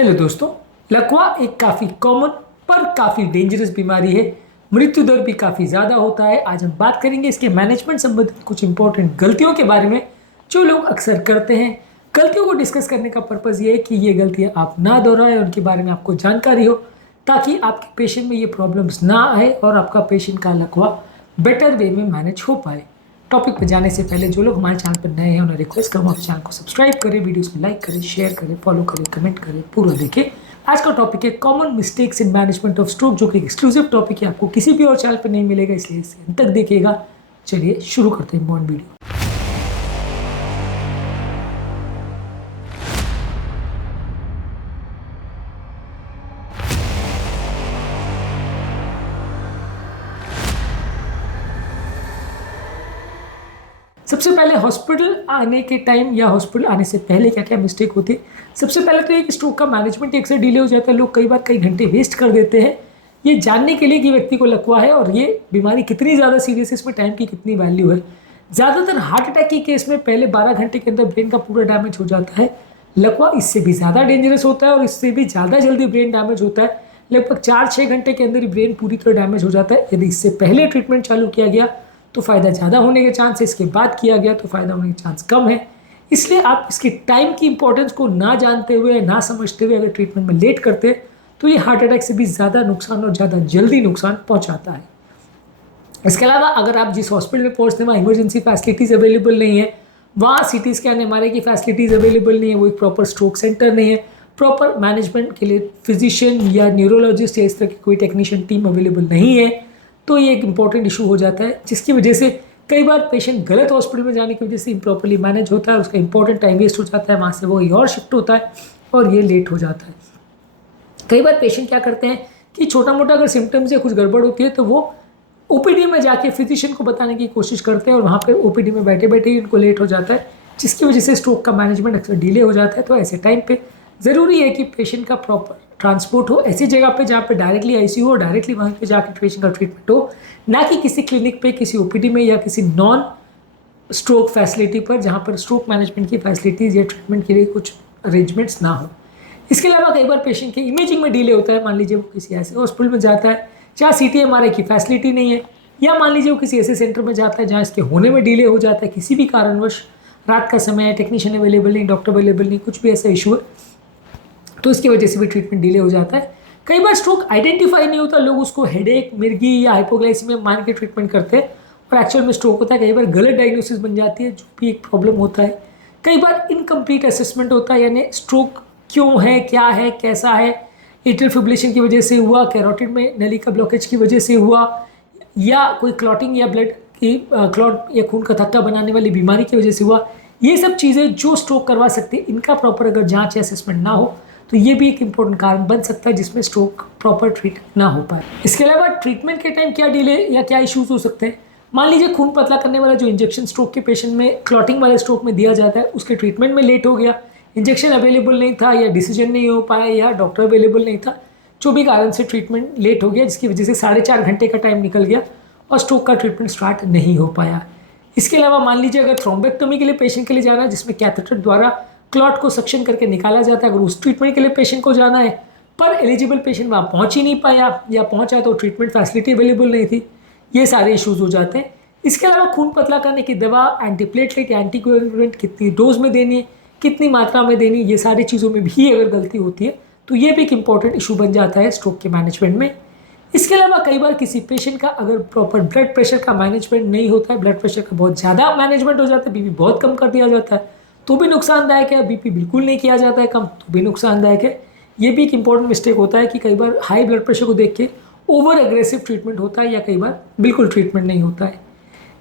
Hello दोस्तों, लकवा एक काफ़ी कॉमन पर काफ़ी डेंजरस बीमारी है। मृत्यु दर भी काफ़ी ज़्यादा होता है। आज हम बात करेंगे इसके मैनेजमेंट संबंधित कुछ इंपॉर्टेंट गलतियों के बारे में जो लोग अक्सर करते हैं। गलतियों को डिस्कस करने का पर्पज़ ये है कि ये गलतियाँ आप ना दोहराएं, उनके बारे में आपको जानकारी हो ताकि आपके पेशेंट में ये प्रॉब्लम्स ना आए और आपका पेशेंट का लकवा बेटर वे में मैनेज हो पाए। टॉपिक पर जाने से पहले जो लोग हमारे चैनल पर नए हैं उन्हें रिक्वेस्ट करूँगा कि चैनल को सब्सक्राइब करें, वीडियोस को लाइक करें, शेयर करें, फॉलो करें, कमेंट करें, पूरा देखें। आज का टॉपिक है common mistakes in management of stroke, जो कि एक्सक्लूसिव टॉपिक है, आपको किसी भी और चैनल पर नहीं मिलेगा, इसलिए इसे अंत तक देखिएगा। चलिए शुरू करते हैं मॉर्न वीडियो। सबसे पहले हॉस्पिटल आने के टाइम या हॉस्पिटल आने से पहले क्या क्या मिस्टेक होती है। सबसे पहले तो एक स्ट्रोक का मैनेजमेंट एक से डिले हो जाता है। लोग कई बार कई घंटे वेस्ट कर देते हैं ये जानने के लिए कि व्यक्ति को लकवा है और ये बीमारी कितनी ज़्यादा सीरियस है, इसमें टाइम की कितनी वैल्यू है। ज़्यादातर हार्ट अटैक के केस में पहले 12 घंटे के अंदर ब्रेन का पूरा डैमेज हो जाता है। लकवा इससे भी ज़्यादा डेंजरस होता है और इससे भी ज़्यादा जल्दी ब्रेन डैमेज होता है। लगभग 4-6 घंटे के अंदर ही ब्रेन पूरी तरह डैमेज हो जाता है। यदि इससे पहले ट्रीटमेंट चालू किया गया तो फ़ायदा ज़्यादा होने के चांस है, इसके बाद किया गया तो फ़ायदा होने के चांस कम है। इसलिए आप इसकी टाइम की इंपॉर्टेंस को ना जानते हुए, ना समझते हुए अगर ट्रीटमेंट में लेट करते तो ये हार्ट अटैक से भी ज़्यादा नुकसान और ज़्यादा जल्दी नुकसान पहुंचाता है। इसके अलावा अगर आप जिस हॉस्पिटल में पहुंचते हैं वहाँ इमरजेंसी फैसिलिटीज़ अवेलेबल नहीं है, वहाँ CT स्कैन MRI की फैसिलिटीज़ अवेलेबल नहीं है, वो एक प्रॉपर स्ट्रोक सेंटर नहीं है, प्रॉपर मैनेजमेंट के लिए फिजिशियन या न्यूरोलॉजिस्ट या इस तरह की कोई टेक्नीशियन टीम अवेलेबल नहीं है, तो ये एक इंपॉर्टेंट इशू हो जाता है, जिसकी वजह से कई बार पेशेंट गलत हॉस्पिटल में जाने की वजह से इम्प्रॉपरली मैनेज होता है, उसका इंपॉर्टेंट टाइम वेस्ट हो जाता है, वहाँ से वो और शिफ्ट होता है और ये लेट हो जाता है। कई बार पेशेंट क्या करते हैं कि छोटा मोटा अगर सिम्टम्स या कुछ गड़बड़ होती है तो वो OPD में जाके फिजिशियन को बताने की कोशिश करते हैं और वहाँ पे OPD में बैठे बैठे ही इनको लेट हो जाता है, जिसकी वजह से स्ट्रोक का मैनेजमेंट अक्सर डिले हो जाता है। तो ऐसे टाइम पे ज़रूरी है कि पेशेंट का प्रॉपर ट्रांसपोर्ट हो ऐसी जगह पे जहाँ पे डायरेक्टली ICU हो, डायरेक्टली वहाँ पे जाकर पेशेंट का ट्रीटमेंट हो, ना कि किसी क्लिनिक पे, किसी OPD में या किसी नॉन स्ट्रोक फैसिलिटी पर जहाँ पर स्ट्रोक मैनेजमेंट की फैसिलिटीज़ या ट्रीटमेंट के लिए कुछ अरेंजमेंट्स ना हो। इसके अलावा कई बार पेशेंट के इमेजिंग में डिले होता है। मान लीजिए वो किसी ऐसे हॉस्पिटल में जाता है जहाँ CT MRI की फैसिलिटी नहीं है, या मान लीजिए वो किसी ऐसे सेंटर में जाता है जहाँ इसके होने में डिले हो जाता है, किसी भी कारणवश रात का समय है, टेक्नीशियन अवेलेबल नहीं, डॉक्टर अवेलेबल नहीं, कुछ भी ऐसा इशू है, तो इसकी वजह से भी ट्रीटमेंट डिले हो जाता है। कई बार स्ट्रोक आइडेंटिफाई नहीं होता, लोग उसको हेडेक, मिर्गी या हाइपोग्लाइसीमिया मान के ट्रीटमेंट करते हैं और एक्चुअल में स्ट्रोक होता है। कई बार गलत डायग्नोसिस बन जाती है, जो भी एक प्रॉब्लम होता है। कई बार इनकम्प्लीट असेसमेंट होता है, यानी स्ट्रोक क्यों है, क्या है, कैसा है, एट्रियल फिब्रिलेशन की वजह से हुआ, कैरोटिड में नली का ब्लॉकेज की वजह से हुआ, या कोई क्लॉटिंग या ब्लड की क्लॉट या खून का थक्का बनाने वाली बीमारी की वजह से हुआ। ये सब चीज़ें जो स्ट्रोक करवा सकती है, इनका प्रॉपर अगर जांच या असेसमेंट ना हो तो ये भी एक इंपॉर्टेंट कारण बन सकता है जिसमें स्ट्रोक प्रॉपर ट्रीट ना हो पाए। इसके अलावा ट्रीटमेंट के टाइम क्या डिले या क्या इश्यूज हो सकते हैं। मान लीजिए खून पतला करने वाला जो इंजेक्शन स्ट्रोक के पेशेंट में, क्लॉटिंग वाले स्ट्रोक में दिया जाता है, उसके ट्रीटमेंट में लेट हो गया, इंजेक्शन अवेलेबल नहीं था या डिसीजन नहीं हो पाया या डॉक्टर अवेलेबल नहीं था, जो भी कारण से ट्रीटमेंट लेट हो गया, जिसकी वजह से 4.5 घंटे का टाइम निकल गया और स्ट्रोक का ट्रीटमेंट स्टार्ट नहीं हो पाया। इसके अलावा मान लीजिए अगर थ्रोम्बेक्टोमी के लिए पेशेंट के लिए जाना है, जिसमें कैथेटर द्वारा क्लॉट को सक्शन करके निकाला जाता है, अगर उस ट्रीटमेंट के लिए पेशेंट को जाना है पर एलिजिबल पेशेंट वहाँ पहुँच ही नहीं पाया या पहुँचा तो ट्रीटमेंट फैसिलिटी अवेलेबल नहीं थी, ये सारे इश्यूज हो जाते हैं। इसके अलावा खून पतला करने की दवा, एंटीप्लेटलेट या एंटीकोएगुलेंट कितनी डोज में देनी है, कितनी मात्रा में देनी, ये सारी चीज़ों में भी अगर गलती होती है तो ये भी एक इंपॉर्टेंट इशू बन जाता है स्ट्रोक के मैनेजमेंट में। इसके अलावा कई बार किसी पेशेंट का अगर प्रॉपर ब्लड प्रेशर का मैनेजमेंट नहीं होता है, ब्लड प्रेशर का बहुत ज़्यादा मैनेजमेंट हो जाता है, BP बहुत कम कर दिया जाता है तो भी नुकसानदायक है, BP बिल्कुल नहीं किया जाता है कम तो भी नुकसानदायक है। ये भी एक इंपॉर्टेंट मिस्टेक होता है कि कई बार हाई ब्लड प्रेशर को देख के ओवर एग्रेसिव ट्रीटमेंट होता है या कई बार बिल्कुल ट्रीटमेंट नहीं होता है।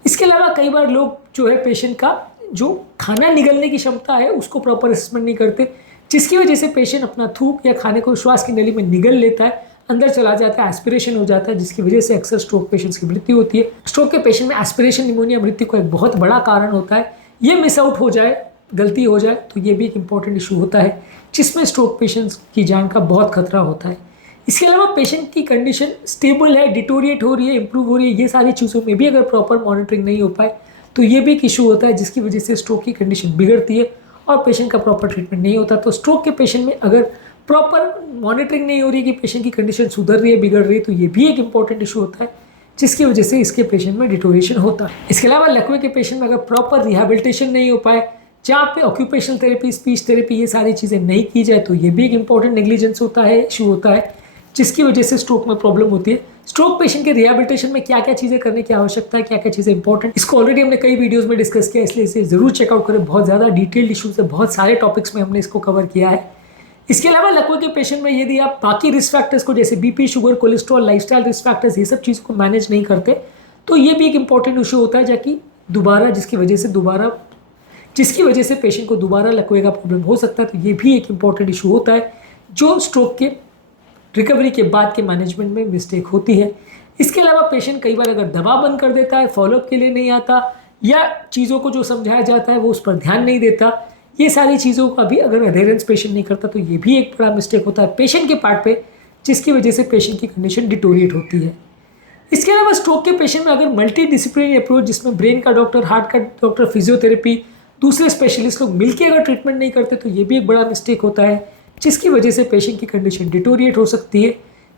इसके अलावा कई बार लोग जो है पेशेंट का जो खाना निगलने की क्षमता है उसको प्रॉपर असेसमेंट नहीं करते, जिसकी वजह से पेशेंट अपना थूक या खाने को श्वास की नली में निगल लेता है, अंदर चला जाता है, एस्पिरेशन हो जाता है, जिसकी वजह से अक्सर स्ट्रोक पेशेंट्स की मृत्यु होती है। स्ट्रोक के पेशेंट में एस्पिरेशन निमोनिया मृत्यु का एक बहुत बड़ा कारण होता है। ये मिस आउट हो जाए, गलती हो जाए तो ये भी एक इंपॉर्टेंट इशू होता है, जिसमें स्ट्रोक पेशेंट्स की जान का बहुत खतरा होता है। इसके अलावा पेशेंट की कंडीशन स्टेबल है, डिटोरिएट हो रही है, इंप्रूव हो रही है, ये सारी चीज़ों में भी अगर प्रॉपर मॉनिटरिंग नहीं हो पाए तो ये भी एक इशू होता है, जिसकी वजह से स्ट्रोक की कंडीशन बिगड़ती है और पेशेंट का प्रॉपर ट्रीटमेंट नहीं होता। तो स्ट्रोक के पेशेंट में अगर प्रॉपर मॉनिटरिंग नहीं हो रही कि पेशेंट की कंडीशन सुधर रही है, बिगड़ रही है, तो ये भी एक इंपॉर्टेंट इशू होता है जिसकी वजह से इसके पेशेंट में डिटोरेशन होता है। इसके अलावा लकवे के पेशेंट में अगर प्रॉपर रिहेबिलिटेशन नहीं हो पाए, जहाँ पे ऑक्यूपेशनल थेरेपी, स्पीच थेरेपी, ये सारी चीज़ें नहीं की जाए, तो ये भी एक इंपॉर्टेंट नेग्लिजेंस होता है, इशू होता है, जिसकी वजह से स्ट्रोक में प्रॉब्लम होती है। स्ट्रोक पेशेंट के रिहेबिलिटेशन में क्या क्या चीज़ें करने की आवश्यकता है, क्या क्या चीज़ें इंपॉर्टेंट, इसको ऑलरेडी हमने कई वीडियोस में डिस्कस किया, इसलिए इसे जरूर चेकआउट करें। बहुत ज़्यादा डिटेल्ड इशूज है, बहुत सारे टॉपिक्स में हमने इसको कवर किया है। इसके अलावा लकवे के पेशेंट में यदि आप बाकी रिस्क फैक्टर्स को, जैसे BP, sugar, cholesterol, lifestyle risk factors, ये सब चीज़ों को मैनेज नहीं करते, तो ये भी एक इंपॉर्टेंट इशू होता है, जाकि दोबारा जिसकी वजह से पेशेंट को दोबारा लकवे का प्रॉब्लम हो सकता है। तो ये भी एक इंपॉर्टेंट इशू होता है जो स्ट्रोक के रिकवरी के बाद के मैनेजमेंट में मिस्टेक होती है। इसके अलावा पेशेंट कई बार अगर दवा बंद कर देता है, फॉलोअप के लिए नहीं आता, या चीज़ों को जो समझाया जाता है वो उस पर ध्यान नहीं देता, ये सारी चीज़ों का भी अगर अडेरेंस पेशेंट नहीं करता, तो ये भी एक बड़ा मिस्टेक होता है पेशेंट के पार्ट पे, जिसकी वजह से पेशेंट की कंडीशन डिटोरिएट होती है। इसके अलावा स्ट्रोक के पेशेंट में अगर मल्टी डिसिप्लिनरी अप्रोच, जिसमें ब्रेन का डॉक्टर, हार्ट का डॉक्टर, फिजियोथेरेपी, दूसरे स्पेशलिस्ट लोग मिलकर अगर ट्रीटमेंट नहीं करते, तो ये भी एक बड़ा मिस्टेक होता है, जिसकी वजह से पेशेंट की कंडीशन डिटोरिएट हो सकती है।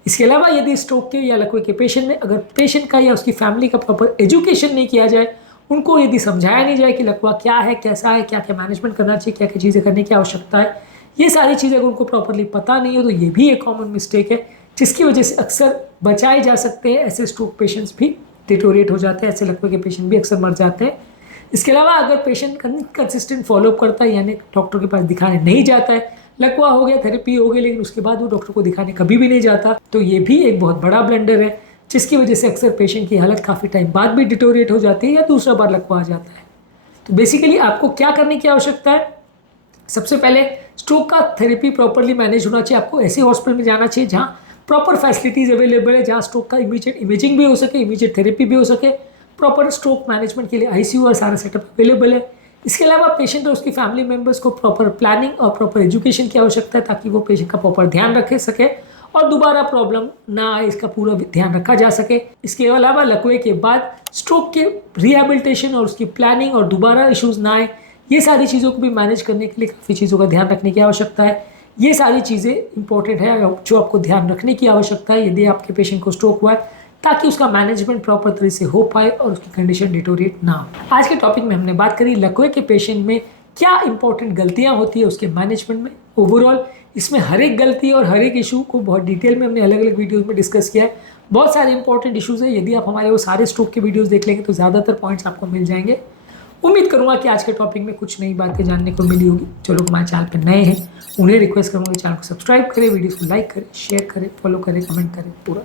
इसके अलावा यदि स्ट्रोक के या लकवे के पेशेंट में अगर पेशेंट का या उसकी फैमिली का प्रॉपर एजुकेशन नहीं किया जाए, उनको यदि समझाया नहीं जाए कि लकवा क्या है, कैसा है, क्या क्या मैनेजमेंट करना चाहिए, क्या क्या चीज़ें करने की आवश्यकता है, ये सारी चीज़ें अगर उनको प्रॉपरली पता नहीं हो, तो ये भी एक कॉमन मिस्टेक है, जिसकी वजह से अक्सर बचाए जा सकते हैं। ऐसे स्ट्रोक पेशेंट्स भी डिटोरिएट हो जाते हैं, ऐसे लकवे के पेशेंट भी अक्सर मर जाते हैं। इसके अलावा अगर पेशेंट कंसिस्टेंट फॉलोअप करता है, यानी डॉक्टर के पास दिखाने नहीं जाता है, लकवा हो गया, थेरेपी हो गई, लेकिन उसके बाद वो डॉक्टर को दिखाने कभी भी नहीं जाता, तो ये भी एक बहुत बड़ा ब्लंडर है, जिसकी वजह से अक्सर पेशेंट की हालत काफ़ी टाइम बाद भी डिटोरिएट हो जाती है या दूसरा बार लकवा आ जाता है। तो बेसिकली आपको क्या करने की आवश्यकता है? सबसे पहले स्ट्रोक का थेरेपी प्रॉपरली मैनेज होना चाहिए। आपको ऐसे हॉस्पिटल में जाना चाहिए जहाँ प्रॉपर फैसिलिटीज़ अवेलेबल है, जहाँ स्ट्रोक का इमीडिएट इमेजिंग भी हो सके, इमीडिएट थेरेपी भी हो सके, प्रॉपर स्ट्रोक मैनेजमेंट के लिए आईसीयू और सारा सेटअप अवेलेबल है। इसके अलावा पेशेंट और उसकी फैमिली मेम्बर्स को प्रॉपर प्लानिंग और प्रॉपर एजुकेशन की आवश्यकता है, ताकि वो पेशेंट का प्रॉपर ध्यान रख सके और दोबारा प्रॉब्लम ना आए, इसका पूरा ध्यान रखा जा सके। इसके अलावा लकवे के बाद स्ट्रोक के रिहेबिलिटेशन और उसकी प्लानिंग और दोबारा इश्यूज ना आए, ये सारी चीज़ों को भी मैनेज करने के लिए काफ़ी चीज़ों का ध्यान रखने की आवश्यकता है। ये सारी चीज़ें इंपॉर्टेंट है जो आपको ध्यान रखने की आवश्यकता है यदि आपके पेशेंट को स्ट्रोक हुआ है, ताकि उसका मैनेजमेंट प्रॉपर तरह से हो पाए और उसकी कंडीशन डिटोरिएट ना हो। आज के टॉपिक में हमने बात करी लकवे के पेशेंट में क्या इंपॉर्टेंट गलतियां होती है उसके मैनेजमेंट में। ओवरऑल इसमें हर एक गलती और हर एक इशू को बहुत डिटेल में हमने अलग अलग वीडियोस में डिस्कस किया है। बहुत सारे इंपॉर्टेंट इशूज़ हैं, यदि आप हमारे वो सारे स्ट्रोक के वीडियोज़ देख लेंगे तो ज़्यादातर पॉइंट्स आपको मिल जाएंगे। उम्मीद करूँगा कि आज के टॉपिक में कुछ नई बातें जानने को मिली होगी। जो लोग हमारे चैनल पर नए हैं उन्हें रिक्वेस्ट करूँगा चैनल को सब्सक्राइब करें, वीडियोज़ को लाइक करें, शेयर करें, फॉलो करें, कमेंट करें, पूरा